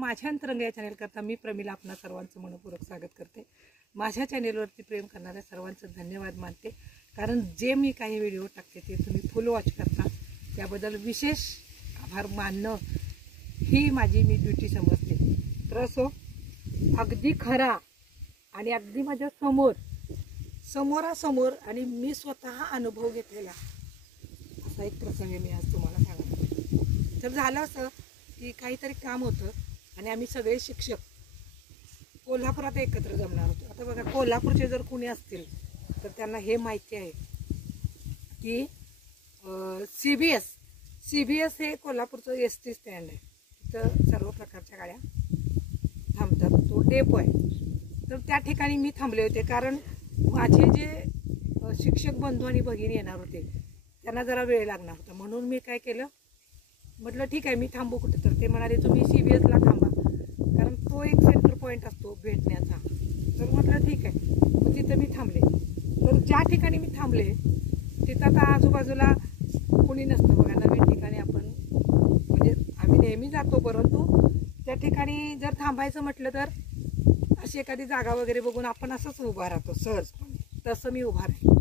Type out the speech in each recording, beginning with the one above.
माझ्या अंतरंग या चॅनल करता मी प्रमिला आपणा सर्वांचं मनपूर्वक स्वागत करते। माझ्या चॅनलवरती प्रेम करणाऱ्या सर्वांचं धन्यवाद मानते, कारण जे मी काही व्हिडिओ टाकते ते तुम्ही फुल वॉच करता, त्याबद्दल विशेष आभार मानणं ही माझी मी ड्युटी समजते। तर असो, अगदी खरा आणि अगदी माझ्या समोरासमोर आणि मी स्वतः अनुभव घेतलेला असा एक प्रसंग मी आज तुम्हाला सांगते। तर झालं असं की काहीतरी काम होतं आणि आम्ही सगळे शिक्षक कोल्हापुरात एकत्र जमणार होतो। आता बघा, कोल्हापूरचे जर कोणी असतील तर त्यांना हे माहिती आहे की CBS हे कोल्हापूरचं ST स्टँड आहे। तिथं सर्व प्रकारच्या गाड्या थांबतात, तो डेपो आहे। तर त्या ठिकाणी मी थांबले होते, कारण माझे जे शिक्षक बंधू आणि भगिनी येणार होते त्यांना जरा वेळ लागणार होता, म्हणून मी काय केलं, म्हटलं ठीक आहे मी थांबू कुठे। तर ते म्हणाले तुम्ही CBSला थांबा, कारण तो एक सेंटर पॉईंट असतो भेटण्याचा। तर म्हटलं ठीक आहे, मग तिथं मी थांबले। तर ज्या ठिकाणी मी थांबले तिथं आता आजूबाजूला कोणी नसतं बघा, नवीन ठिकाणी आपण म्हणजे आम्ही नेहमी जातो, परंतु त्या ठिकाणी जर थांबायचं म्हटलं तर अशी एखादी जागा वगैरे बघून आपण असंच उभा राहतो सहजपणे, तसं मी उभा राहील।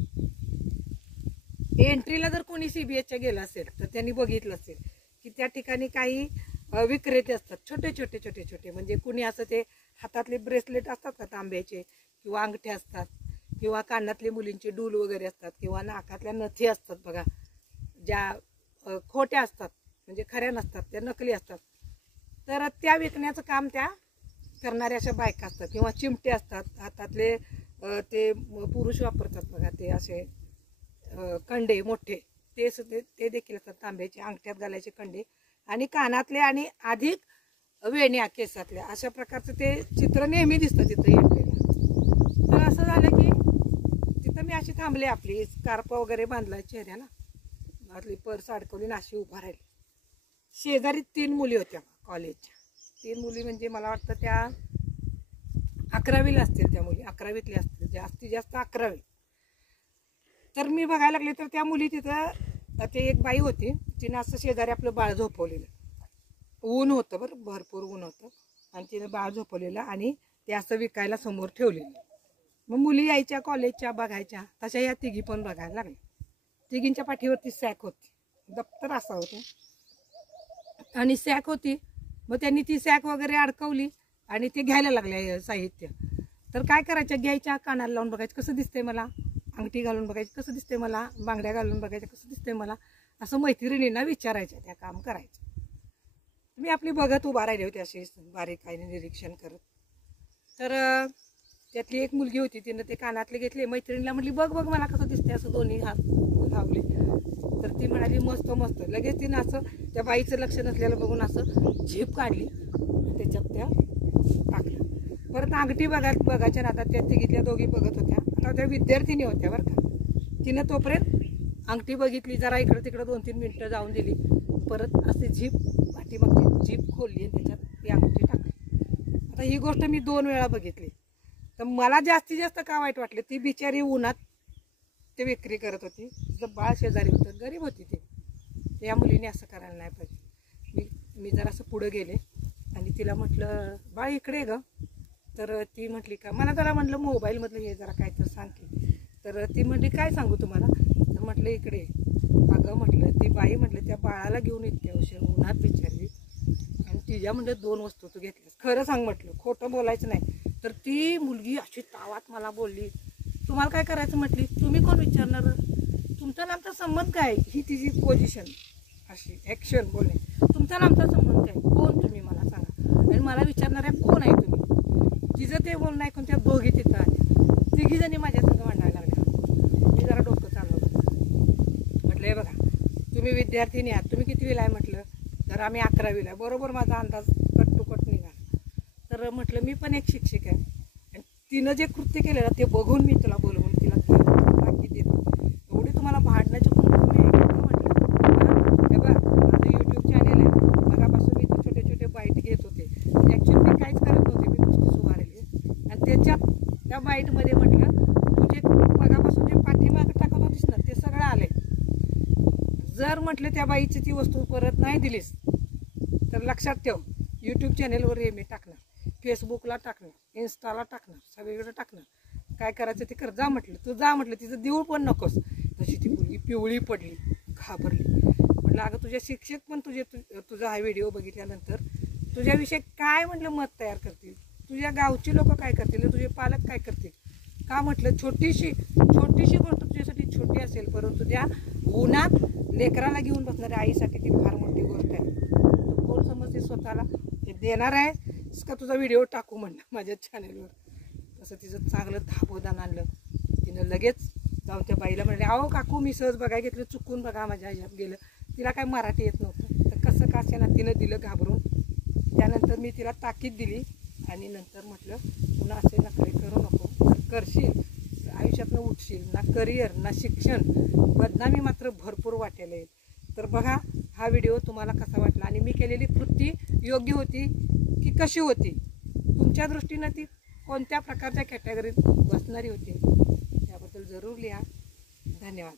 एंट्रीला जर कोणी CBSच्या गेला असेल तर त्यांनी बघितलं असेल की त्या ठिकाणी काही विक्रेते असतात, छोटे छोटे म्हणजे कुणी असं ते हातातले ब्रेसलेट असतात का तांब्याचे, किंवा अंगठे असतात, किंवा कानातले मुलींचे डूल वगैरे असतात, किंवा नाकातल्या नथी असतात बघा, ज्या खोट्या असतात म्हणजे खऱ्या नसतात, त्या नकली असतात। तर त्या विकण्याचं काम त्या करणाऱ्या अशा बायका असतात, किंवा चिमटे असतात हातातले, ते पुरुष वापरतात बघा, ते असे कंडे मोठे, ते देखील असतात, तांब्याचे अंगठ्यात घालायचे कंडे, आणि कानातले आणि अधिक वेण्या केसातल्या, अशा प्रकारचं ते चित्र नेहमी दिसतं तिथं एंट्रीला। तर असं झालं की तिथं मी अशी थांबले, आपली स्कार्फ वगैरे बांधला चेहऱ्याला, आपली पर्स अडकवली आणि अशी उभा राहिली। शेजारी 3 मुली होत्या कॉलेजच्या, 3 मुली म्हणजे मला वाटतं त्या 11वीला असतील, त्या मुली 11वीतल्या असतील, जास्तीत जास्त 11वी। तर मी बघायला लागले तर त्या मुली तिथं, ते एक बाई होती, तिने असं शेजारी आपलं बाळ झोपवलेलं, ऊन होतं बरं, भरपूर ऊन होतं, आणि तिने बाळ झोपवलेलं आणि ते असं विकायला समोर ठेवलेलं। मग मुली यायच्या कॉलेजच्या बघायच्या, तशा या तिघी पण बघायला लागल्या। तिघींच्या पाठीवरती सॅक होती, दप्तर असं होतं आणि सॅक होती। मग त्यांनी ती सॅक वगैरे अडकवली आणि ते घ्यायला लागले साहित्य। तर काय करायचं, घ्यायच्या, कानाला लावून बघायचं कसं दिसतंय मला, अंगठी घालून बघायचं कसं दिसतंय मला, बांगड्या घालून बघायचं कसं दिसतंय मला, असं मैत्रिणींना विचारायचं, त्या काम करायचं। मी आपली बघत उभा राहिले होते अशी बारीकाईने निरीक्षण करत। तर त्यातली एक मुलगी होती, तिनं ते कानातले घेतले, मैत्रिणीला म्हटली बघ मला कसं दिसतंय, असं दोन्ही हात लावले। तर ती म्हणाली मस्त मस्त। लगेच तिनं असं त्या बाईचं लक्ष नसलेलं बघून असं झीप काढली, त्याच्यात त्या टाकल्या। परत अंगठी बघायच्या ना, आता त्या तिघीतल्या दोघी बघत होत्या, आता त्या विद्यार्थिनी होत्या बरं का। तिनं तोपर्यंत अंगठी बघितली, जरा इकडं तिकडं 2-3 मिनिटं जाऊन दिली, परत अशी झीप पाठीमागची झीप खोलली आणि त्याच्यात ती अंगठी टाकली। आता ही गोष्ट मी 2 वेळा बघितली। तर मला जास्तीत जास्त का वाईट वाटलं, ती बिचारी उन्हात ते विक्री करत होती, तिचं बाळ शेजारी होतं, गरीब होती ती, या मुलीने असं करायला नाही पाहिजे। मी जरा असं पुढं गेले आणि तिला म्हटलं बाळ इकडे ग। तर ती म्हटली का, मला जरा म्हटलं मोबाईलमधलं हे जरा काय तर सांग की। तर ती म्हटली काय सांगू तुम्हाला। तर म्हटलं इकडे। अगं म्हटलं ती बाई म्हटलं त्या बाळाला घेऊन इतक्या उशीर उन्हात विचारली, आणि तिच्या म्हटलं 2 वस्तू तू घेतल्यास, खरं सांग म्हटलं, खोटं बोलायचं नाही। तर ती मुलगी अशी तावात मला बोलली, तुम्हाला काय करायचं म्हटली, तुम्ही कोण विचारणार, तुमचा नामचा संबंध काय, ही तिची पोझिशन, अशी ॲक्शन बोलणे, तुमचा नामचा संबंध काय, कोण तुम्ही मला सांगा, आणि मला विचारणाऱ्या कोण आहे तुम्ही। तिचं ते बोलणं ऐकून त्या दोघी तिथं आल्या, तिघीजणी माझ्या संग भांडायला लागल्या। मी जरा डोकं चालवलं, म्हटलं हे बघा तुम्ही विद्यार्थिनी आहात, तुम्ही कितवीला आहे म्हटलं, तर आम्ही 11वीला आहे, बरोबर माझा अंदाज कट टू कट निघाला। तर म्हटलं मी पण एक शिक्षक आहे, आणि तिनं जे कृत्य केलेलं ते बघून मी तुला बोलवून तिला ताकीद देतो, एवढी तुम्हाला भांडण्याची कुंकू नाही म्हटलं। हे बघ माझं YouTube चॅनेल आहे, मगापासून मी इथं छोटे बाईट घेत होते, ॲक्च्युली मी काहीच करत नव्हते, मी नुसतीच उभा राहिली, आणि त्याच्यात त्या बाईटमध्ये म्हटलं तुझे मगापासून जे पाठीमागं टाकत होतीस ना ते सगळं आलंय, जर म्हटलं त्या बाईची ती वस्तू परत नाही दिलीस तर लक्षात ठेव यूट्यूब चॅनेलवर हे मी टाकणार, फेसबुकला टाकणार, इन्स्टाला टाकणार, सगळीकडे टाकणार. काय करायचं ते कर, जा म्हटलं. तू जा म्हटलं, तिचं देऊळ पण नकोस. तशी ती मुलगी पिवळी पडली, घाबरली. म्हटलं अगं तुझ्या शिक्षक पण तुझा हा व्हिडिओ बघितल्यानंतर तुझ्याविषयी काय म्हटलं मत तयार करतील, तुझ्या गावची लोक काय करतील, तुझे पालक काय करतील. का म्हटलं छोटीशी गोष्ट तुझ्यासाठी छोटी असेल, परंतु त्या उन्हात लेकराला घेऊन बसणाऱ्या आईसाठी ती फार मोठी गोष्ट आहे. तू कोण समजते स्वतःला, हे देणार आहेस का तुझा व्हिडिओ टाकू म्हणलं माझ्या चॅनेलवर. तसं तिचं चांगलं धाबोदान आणलं. तिनं लगेच जाऊन त्या बाईला म्हणले, अहो काकू मी सहज बघायला घेतलं, चुकून बघा माझ्या ह्याच्यात गेलं. तिला काय मराठी येत नव्हतं, तर कसं का असेना तिनं दिलं घाबरून. त्यानंतर मी तिला ताकीद दिली आणि नंतर म्हटलं पुन्हा असे नखरे करू नको, करशील आयुष्यातनं उठशील, ना करिअर ना शिक्षण, बदनामी मात्र भरपूर वाटेल येईल. तर बघा हा व्हिडिओ तुम्हाला कसा वाटला आणि मी केलेली कृती योग्य होती की कशी होती, तुमच्या दृष्टीनं ती कोणत्या प्रकारच्या कॅटेगरीत बसणारी होती, याबद्दल जरूर लिहा. धन्यवाद.